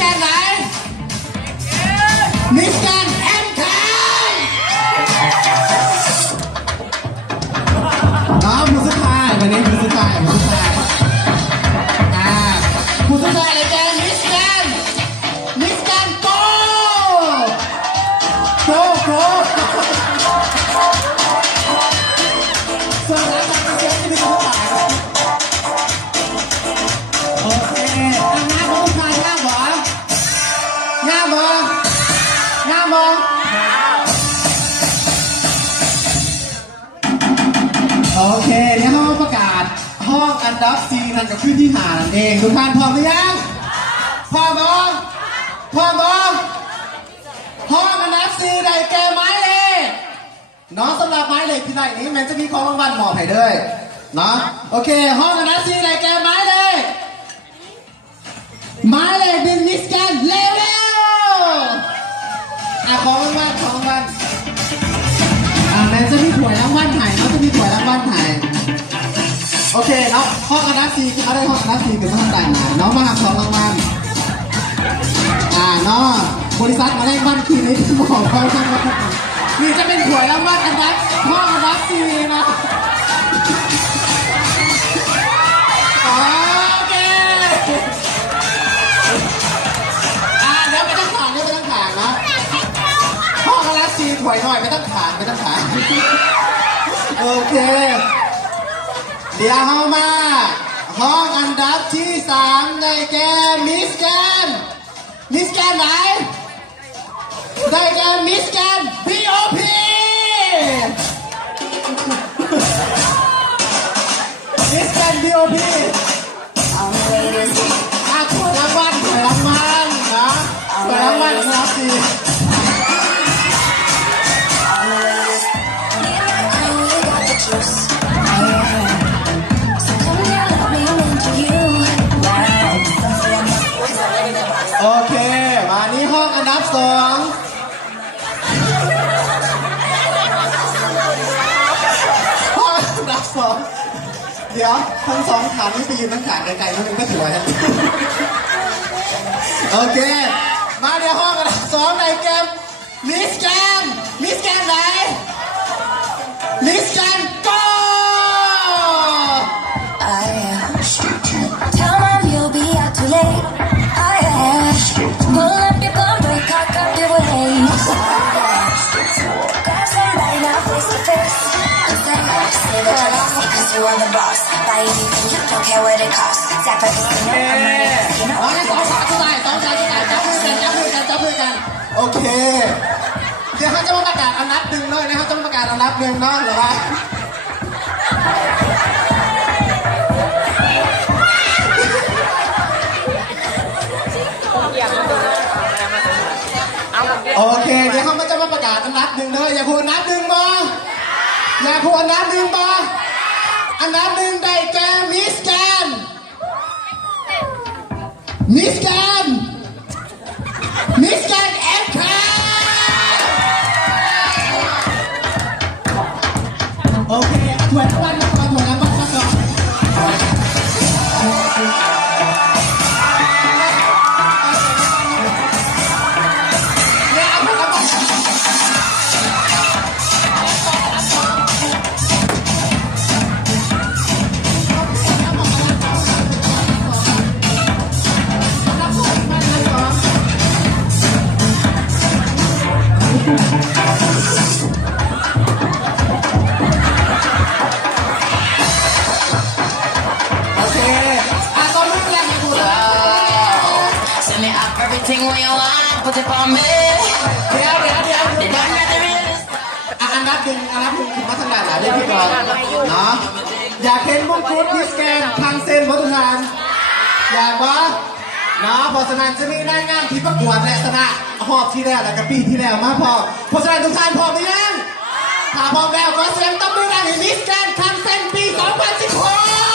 แกนไหนมิสแกนแอมแคนน้องผู้สุดท้ายวันนี้ผู้สุดท้ายผู้สุดท้ายผู้สุดท้ายเลยแกนมิสแกนโกส่วนแล้วมันจะมีผู้ตายโอเคงานผู้ชายงานบ่โอเคเดี๋ยวเราประกาศห้องอันดับ4นั่นก็คือที่5นั่นเองทุกท่านพร้อมหรือยังพร้อมห้องอันดับ4ได้แก่ไม้เลขน้องสำหรับไม้เลขที่ไหนนี้มันจะมีของรางวัลมอบให้ด้วยเนาะโอเคห้องอันดับ4ได้แก่ไม้เลขดึงมิสแกนเร็วของรางวัลมันจะมีถ้วยรางวัลไทยโอเคแล้วห้องอันดับ4คืออะไรห้องอันดับ4คือห้องแต่งงานน้องมาหาของรางวัลเนาะบริษัทมาได้บ้านคืนนี้ที่บอกเขาทั้งหมดนี่จะเป็นถ้วยรางวัลอันดับห้องอันดับ4นะโอเคเดี๋ยวไม่ต้องถางนะห้องอันดับ4ถ้วยหน่อยไม่ต้องถางโอเคเดี๋ยวเข้ามาห้องอันดับที่3ได้แก่มิสแกนไหนได้แก่มิสแกน BOP มิสแกน BOP ถ้วยรางวัลนะถ้วยรางวัลครับสิโอเคมานี่ห้องอันดับ2ห้องอันดับ2เดี๋ยวทั้ง2ฐานนี้ไปยืนทั้งฐานไกลๆนั่นเองก็ถือว่าโอเคมาเดี๋ยวห้องอันดับ2ในเกมมิสแกนไหนมิสแกนโกYou are the boss. Buy anything you don't care what it costs. Sacrificing your honor. จับมือกันโอเคเดี๋ยวเขาจะมาประกาศอันดับ1เลยนะครับจะมาประกาศอันดับ1เนาะหรือว่าโอเคเดี๋ยวเขาจะมาประกาศอันดับ1เลยอย่าพูดอันดับ1บ่อันดับ1ได้แก่มิสแกนแอมแคนโอเคถ้วยรางวัลมาก่อนEverything we want, put it on me. เดี๋ยวอันดับหนึ่งคือพัฒนาหลายเรื่องพี่ก่อนเนาะอยากเห็นพวกคุณมิสแกนทางเส้นวัฒนธรรมอยากวะเนาะเพราะฉะนั้นจะมีนางงามที่ประกวดและชนะหอบที่แล้วและก็ปีที่แล้วมาพอเพราะฉะนั้นทุกท่านพร้อมหรือยังถ้าพร้อมแล้วก็เสียงตบมือดังให้มิสแกนทางเส้นปี 2016